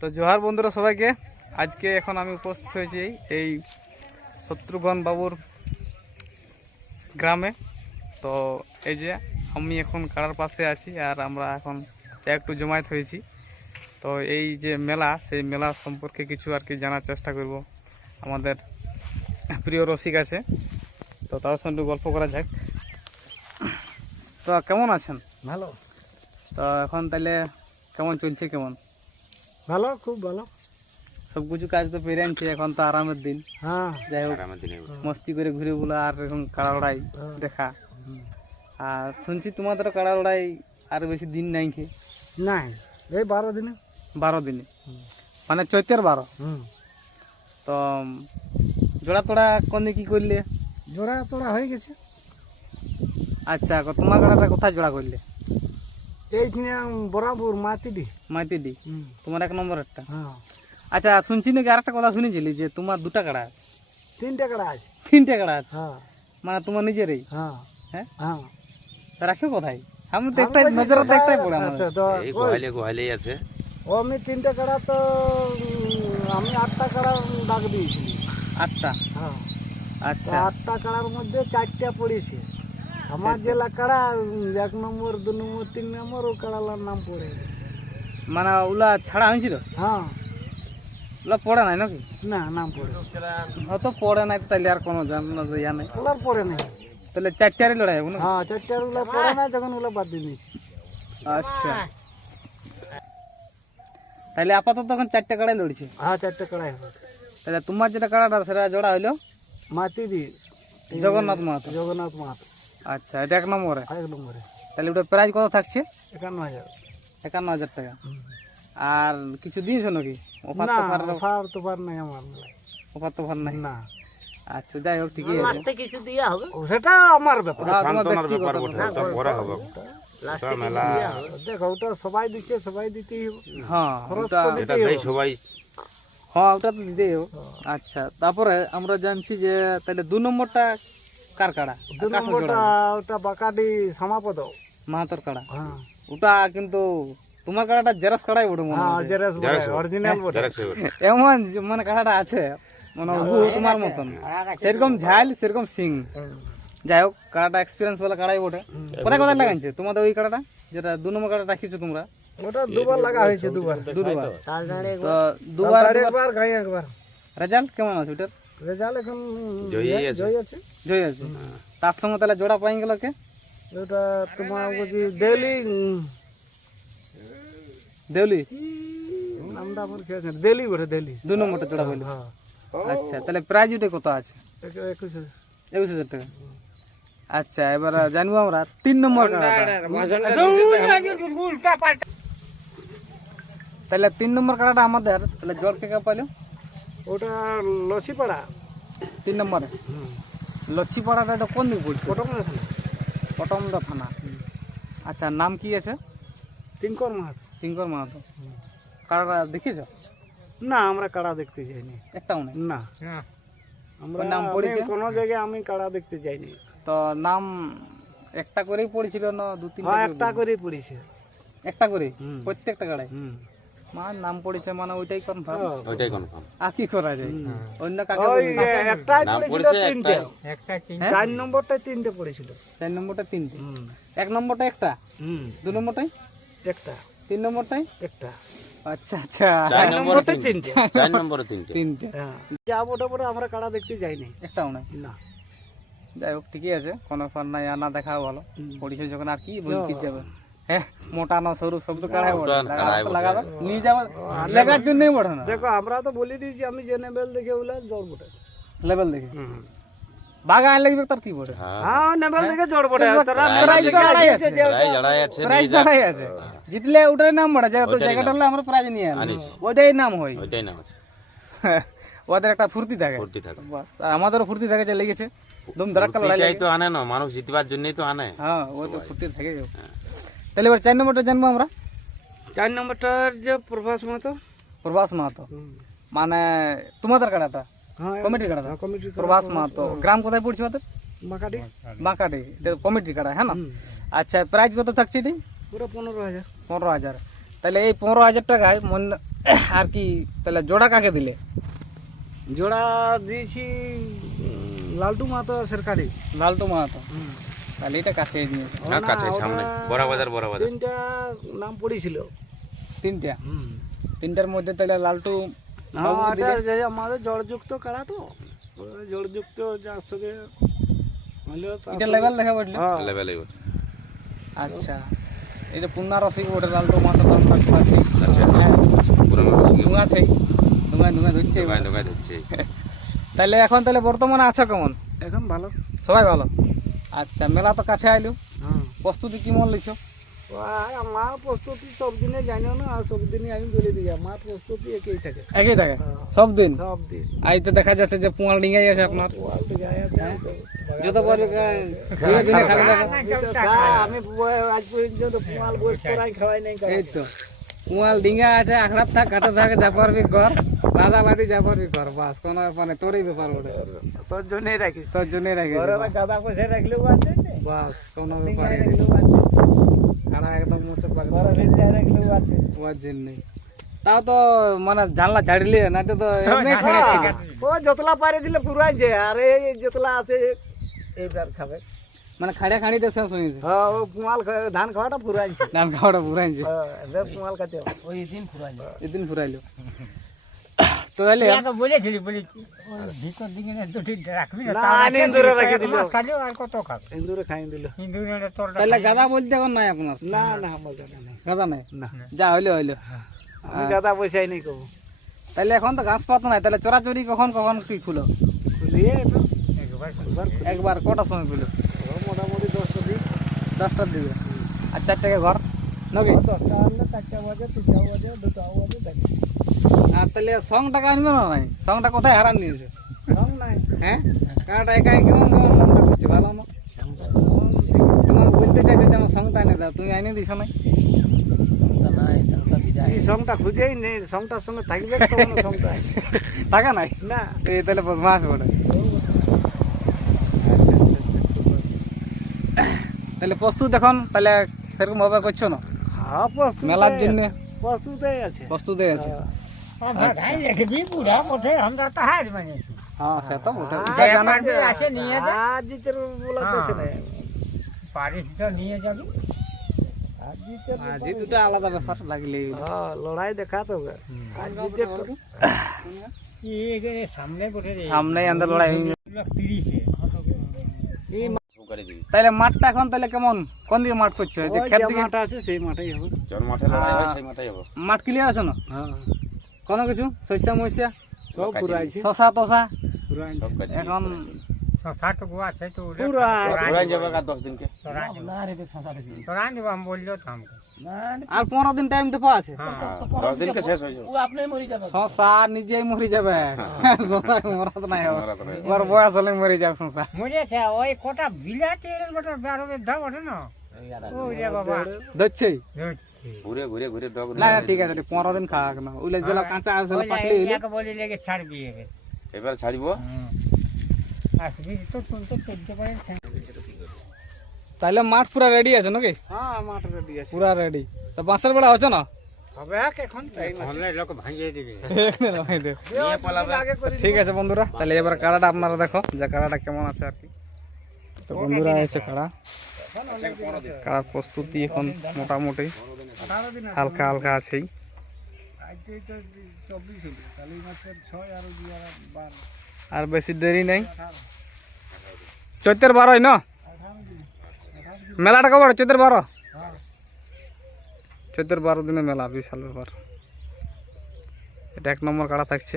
তো জোহার বন্ধুরা সবাইকে। আজকে এখন আমি উপস্থিত হয়েছি এই শত্রুঘ্ন বাবুর গ্রামে। তো এই যে আমি এখন কাড়ার পাশে আছি আর আমরা এখন একটু জমায়েত হয়েছি। তো এই যে মেলা, সেই মেলা সম্পর্কে কিছু আর কি জানার চেষ্টা করব। আমাদের প্রিয় রসিক আছে, তো তার সঙ্গে গল্প করা যাক। তো কেমন আছেন? ভালো। তো এখন তাহলে কেমন চলছে? কেমন? ভালো, খুব ভালো। সব কিছু কাজ তো পেরে আনছি, এখন তো আরামের দিন। হ্যাঁ, যাই হোক, মস্তি করে ঘুরে বলা আর এখন কাড়া লড়াই দেখা। আর শুনছি তোমাদের কাড়া লড়াই আর বেশি দিন নাই কি? নাই, এই 12 দিনে। 12 দিনে, মানে চৈতের 12। তো জোড়া তোড়া কোন কি করলে? জোড়া তোড়া হয়ে গেছে। আচ্ছা, তোমার কাড়াটা কোথায় জোড়া করলে? এইখানে বরাবর মাতিডি। মাইতিডি, তোমার 1 নম্বর একটা। হ্যাঁ। আচ্ছা, শুনছি নাকি আরেকটা কথা শুনেছিলি যে তোমার 2টা কাড়া আছে? 3টে কাড়া আছে। 3টে কাড়া আছে? হ্যাঁ। মানে তোমার নিজেরই? হ্যাঁ। হ্যাঁ। হ্যাঁ। তা রাখো কোথায়? আমি তো একটাই নজরতে একটাই পড়ে আমার। এই গোহালেই আছে। ও আমি 3টে কাড়া তো আমি 8টা কাড়া ডাক দিয়েছি। 8টা? হ্যাঁ। আচ্ছা, 8টা কাড়ার মধ্যে 4টা পড়েছে। আমার জেলা কাড়া 1 নম্বর, 2 নম্বর, 3 নম্বর ও কাড়ালার নাম পড়ে। মানে ওলা ছাড়া হয়েছিল? হ্যাঁ। ওলা পড়ে নাই নাকি? না, নাম পড়ে। হয়তো পড়ে নাই, তাহলে আর কোনো ইয়া নাই। ওলার পড়ে নাই। তাহলে 4টারই লড়াই হবে না? হ্যাঁ, 4টার ওলা পড়ে না, যখন ওলা বাদ দিয়ে দিয়েছি। আচ্ছা, তাহলে আপাতত তখন 4টা কাড়াই লড়ছে। হ্যাঁ, 4টে কাড়াই হবে। তাহলে তোমার যেটা কাড়াটা সেটা জোড়া হইলো মাতিদি জগন্নাথ মাহাতো। জগন্নাথ মাহাতো। আচ্ছা, এটা 1 নম্বরে। 1 নম্বরে। তাহলে ওটা প্রাইস কত থাকছে? 51,000। 51,000 টাকা। আর কিছু দিয়েছো নাকি? অফার না, তো অফার তো পার নাই আমার মেলায়। অফার তো ভার নাই? না। আচ্ছা, যাই হোক, ঠিকই আছে। লাস্টে কিছু দিয়া হবে, সেটা আমার ব্যাপার। হ্যাঁ, তোমার সান্ত্বনার ব্যক্তিগত ব্যাপার বটে, ব্যাপার। ওটা পরে হবে। ওটা মেলা, দেখো, ওটা সবাই দিচ্ছে, সবাই দিতেই হবে। হ্যাঁ, খরচ ওটা তো এটা দিতেই দেই হবে। সবাই। হ্যাঁ, ওটা তো দিতেই হবে। আচ্ছা, তারপরে আমরা জানছি যে তাহলে 2 নম্বরটা কার কাড়া? 2 নম্বরটা ওটা বাকাডি সমাপদ। মাহাতর কাড়া। হ্যাঁ। ওটা কিন্তু তোমার কাড়াটা জেরক্স কাড়াই বটে মনে হ্যাঁ, হয়। জেরক্স বটে, অরিজিনাল বটে। এমন মানে কাড়াটা আছে, মানে হুবহু তোমার মতন, সেরকম ঝাল সেরকম সিং। যাই হোক, কাড়াটা এক্সপিরিয়েন্স বলে কাড়াই বটে। কোথায় কোথায় লাগাইছে তোমাদের ওই কাড়াটা, যেটা 2 নম্বর কাড়াটা রাখিছো তোমরা? ওটা দুবার লাগা হয়েছে, দুবার। দুবার। তো দুবার একবার, গায়ে একবার। রেজাল্ট কেমন আছে ওটার? রেজাল্ট এখন জয়ী আছে। জয় আছে। জয় আছে। তার সঙ্গে তাহলে জোড়া পাই গেল কে? ওটা তোমার বলছি দেলি, দেউলি। নামটা আমার কি আছে, দেলি বটে, দেলি। 2 নম্বরটা জোড়া বললো। হ্যাঁ। আচ্ছা, তাহলে প্রাইজ ওটা কত আছে? 21,000। 21,000 টাকা। আচ্ছা, এবার জানবো আমরা 3 নম্বর কাড়াটা। তাহলে 3 নম্বর কাড়াটা আমাদের তাহলে জোর কে কে পাইলো? ওটা লসিপাড়া। 3 নম্বরে লচ্ছিপাড়াটা, এটা কোন দিক পড়ছে? পটমনা থানা। পটমদা থানা। আচ্ছা, নাম কি আছে? তিনকর মাহাতো। টিঙ্কর মাহাতো। কাড়াটা দেখেছো? না, আমরা কাড়া দেখতে যাইনি। একটাও নেই? না, আমরা নাম পড়েছে? কোনো জায়গায় আমি কাড়া দেখতে যাইনি। তো নাম একটা করেই পড়েছিল না 2-3টা? হ্যাঁ, একটা করেই পড়েছে। একটা করে হুম। প্রত্যেকটা কাড়াই? মানে নাম পড়েছে মানে ওইটাই কনফার্ম। ওইটাই কনফার্ম। আর কি করা যায়? অন্য কাকে ওই একটাই নাম পড়েছিল, পড়েছে 3টে। হ্যাঁ? 4 নম্বরটায় 3টে পড়েছিল। 4 নম্বরটা 3টে। 1 নম্বরটা একটা, 2 নম্বরটাই একটা, 3 নম্বরটাই একটা। আচ্ছা আচ্ছা, 4 নম্বরে 3টে। 4 নম্বরে 3টে। 3টে। হ্যাঁ, যা বটে বটে আমরা কাড়া দেখতে যাইনি। একটাও নাই? না। যাই হোক, ঠিকই আছে, কোনো ফার নাই, আর না দেখাও ভালো। পড়েছে যখন আর কি বলতে যাবে। হ্যাঁ, মোটা না সরু সব তো কাড়াই বটে, লাগাবে নিয়ে যাওয়া লেগার জন্যই বটে না। দেখো, আমরা তো বলে দিয়েছি, আমি যে নেবেল দেখে ওগুলা জোর বটে। লেভেল দেখে বাগা আইন লাগবে তার কি বটে? হ্যাঁ, নেবেল দেখে জোর বটে। তোরা প্রাইজ তো আড়াই আছে, প্রায় লড়াই আছে, প্রাইজ আড়াই আছে। জিতলে ওটাই নাম বটে, জায়গাটা হলে আমরা প্রাইজ নিয়ে আনি, ওইটাই নাম হয়। ওইটাই নাম আছে। ওদের একটা ফুর্তি থাকে, ফুর্তি থাকে। বাস। আর আমাদেরও ফুর্তি থাকে, যে লেগেছে দুম ধারাক্কা লড়াই ফুর্তিটাই লাগে। তো আনে না, মানুষ জিতবার জন্যই তো আনে। হ্যাঁ, ও তো ফুর্তি থাকে। তাহলে এবার 4 নম্বরটা জানবো আমরা। 4 নম্বরটার যে প্রভাস মাহাতো। প্রভাস মাহাতো, মানে তোমাদের কাড়াটা হ্যাঁ, কমিটির কাড়াটা? কমিটির প্রভাস মাহাতো, গ্রাম কোথায় পড়ছে ওদের? বাকাডি। বাঁকাটি, কমিটির কাড়া, হ্যাঁ না? আচ্ছা, প্রাইজ কত থাকছে এটি? পুরো 15,000। 15,000। তাহলে এই 15,000 টাকায় আর কি তাহলে জোড়া কাকে দিলে? জোড়া দিয়েছি লালটু মাতো সরকারি। লালটু মাহাতো। তাহলে এটা কাছে নিয়েছে। হ্যাঁ কাছে সামনে বড় বাজার বড় বাজার। তিনটা নাম পড়েছিল। তিনটা? তিনটার মধ্যে তাহলে লালটু বাবু হ্যাঁ, দিলে? এটা যে আমাদের জড়যুক্ত কাড়া তো, ওই জড়যুক্ত যার সঙ্গে হলেও তার এটা সঙ্গে- লেভেল দেখা পড়লো? হ্যাঁ। লেভেলে ওঠে। আচ্ছা, এটা পুন্না রসিক ওটা লালটু মাহাতো লালটু আছে। আচ্ছা পুরানো রসিক ডুঙা আছে, ডুঙা ডুঙা ধরছে। দোকান দোকান হচ্ছে। তাহলে এখন তাহলে বর্তমানে আছো কেমন? এখন ভালো। সবাই ভালো? আচ্ছা, মেলা তো কাছে আইলো, হ্যাঁ, প্রস্তুতি কেমন লিছো? আমার প্রস্তুতি সব দিনে জানিও না, আর সব দিনই আমি বলে দিই আমার প্রস্তুতি একই থাকে একই থাকে সব দিন? সব দিন। আইতে দেখা যাচ্ছে যে পুয়াল ডিঙাই আছে আপনার। ওয়ার্ল্ড গায়ে আছে তো। যত পারবে ধীরে ধীরে খাবে দেখা। আমি আজ পর্যন্ত পুমাল বস করাই খাওয়াই নাই এই তো পুয়াল ডিঙা আছে, আখড়াত থাক কাটে থাকে, যা পারবি কর, বাদাবাদি যা পারবি কর, বাস কোনো মানে তোরই ব্যাপার ওটা, তোর জন্যই রাখি। তোর জন্যই রাখি ঘরে গাদা পয়সা রাখলেও বাঁচে, বাস, কোনো ব্যাপার রাখলেও বাঁচে, খাড়া একদম মুছে পারে ঘরে ভিতরে রাখলেও বাঁচে। ওর জন্যই। তাও তো মানে জানলা ছাড়লি না তো এমনি খাড়া ছিল। ও যতলা পারে দিলে পুরাইছে, আর এই যতলা আছে এইবার খাবে। মানে খাড়িয়া খাড়িটা শেষ হয়েছে, হ্যাঁ, ও পুমাল ধান খাওয়াটা পুরাইছে। ধান খাওয়াটা পুরাইছে, এবার পুমাল খাতে হবে। এদিন ফুরাইলো। তো তাহলে বলেছিলি বলি ভিতর দিকে দুটি রাখবি না, না, ইন্দুরে রেখে দিল। খালি আর কত খাবে ইন্দুরে খাই দিল। ইন্দুরে তোর তাহলে গাদা বলতে এখন নাই আপনার? না না, আমার জানা নেই। গাদা নাই? না, যা হইলো হইলো। আমি গাদা পয়সাই নেই কব। তাহলে এখন তো ঘাস পাতা নাই, তাহলে চোরাচুরি কখন কখন কি খুলো? খুলিয়ে তো একবার একবার একবার কটার সময় খুলো? মোটামুটি 10টা দিন। 10টার দিকে। আর 4 টাকা ঘর নাকি? 10টা আনলে 4টা বাজে, 3টা বাজে, 2টা বাজে দেখি। আর তাহলে টাকা আনবে না? নাই সংটা কোথায় হারান দিয়েছে? সব নাই। হ্যাঁ, কাটা একাই কেমন কেমন মনটা করছে, ভালো না? তোমাকে বলতে চাইছে যে আমার সংটা এনে দাও, তুমি আইনে দিছো নাই? এই সংটা খুঁজেই নেই, সংটার সঙ্গে থাকবে তখন সংটা টাকা নাই? না। এই তাহলে মাস বলে। তাহলে প্রস্তুত এখন তাহলে সেরকম ভাবে করছো না হ্যাঁ, প্রস্তুত মেলার জন্য? প্রস্তুতই আছে। প্রস্তুত আছে। ভাই রেখে বুড়া মোটে আমরা তো হার মানেছি হ্যাঁ, সে তো বটে। আর এটা জানা যে আসে নিয়ে যা। আর জিতের বলাতেছে না। পারিস তো নিয়ে যাবি। আর জিতের জি, দুটো আলাদা ব্যাপার লাগলে। হ্যাঁ, লড়াই দেখাতে হবে। আর জিতের তো কি এখানে সামনে বসে রে সামনে আন্দার লড়াই। তিরিশে করে দিবি। তাহলে মাঠটা এখন তাহলে কেমন, কোন দিকে মাঠ করছো? এই যে ওই ক্ষেত যে দিকে মাঠটা আছে সেই মাঠেই হবে। যখন মাঠে লড়াই হয় সেই মাঠেই হবে। মাঠ ক্লিয়ার আছে না? হ্যাঁ, কোনো কিছু শস্যা মস্যা সব পুরাইছে। শশা টসা পুরাইছে। সব কাজ এখন 6-7 গো আছে তো পুরা লড়াই যাবে আর 10 দিনকে। তোরা নিব আমি বললো তো আমাকে আর 15 দিন টাইম তো পাওয়া আছে। হ্যাঁ 10 দিনকে শেষ হয়ে যাবে। শশা নিজেই মরি যাবে, শশা মরা তো নাই হবে। মরা তো নাই। ওর বয়স হলে মরে যাবে শশা। মরেছে ওই কটা বিলাতি এর গোটা 12 বেধা ওঠে না ওই রে বাবা ধরছেই ধরছি ঘুরে ঘুরে ঘুরে দগ না না, ঠিক আছে, 15 দিন খাওয়া না, ওইলে যেলা কাঁচা আছে পাকলি হইলে এক বলি লেগে ছাড়বি একে এবার ছাড়িব। আসবি তো শুনতে চলতে পারে তাহলে মাঠ পুরা রেডি আছে নাকি? হ্যাঁ, মাঠ রেডি আছে। পুরা রেডি। তো বাঁশের বেড়া হচ্ছে না? হবে এখন টাইম আছে। অনলাইন লোক ভাঙিয়ে দিবে নিয়ে পালাবে। আগে করে ঠিক আছে বন্ধুরা, তাহলে এবার কাড়াটা আপনারা দেখো যে কাড়াটা কেমন আছে আর কি। তো বন্ধুরা এসে কাড়ার প্রস্তুতি এখন মোটামুটি হালকা হালকা আছেই। আজকে তো 24 হলো, তাহলে এই মাসের 6 আর 12 আর বেশি দেরি নেই, চৈতের 12 না মেলাটা কবার? চৈতের 12, চৈতের 12 দিনে মেলা, বিশাল ব্যাপার। এটা 1 নম্বর কাড়া থাকছে।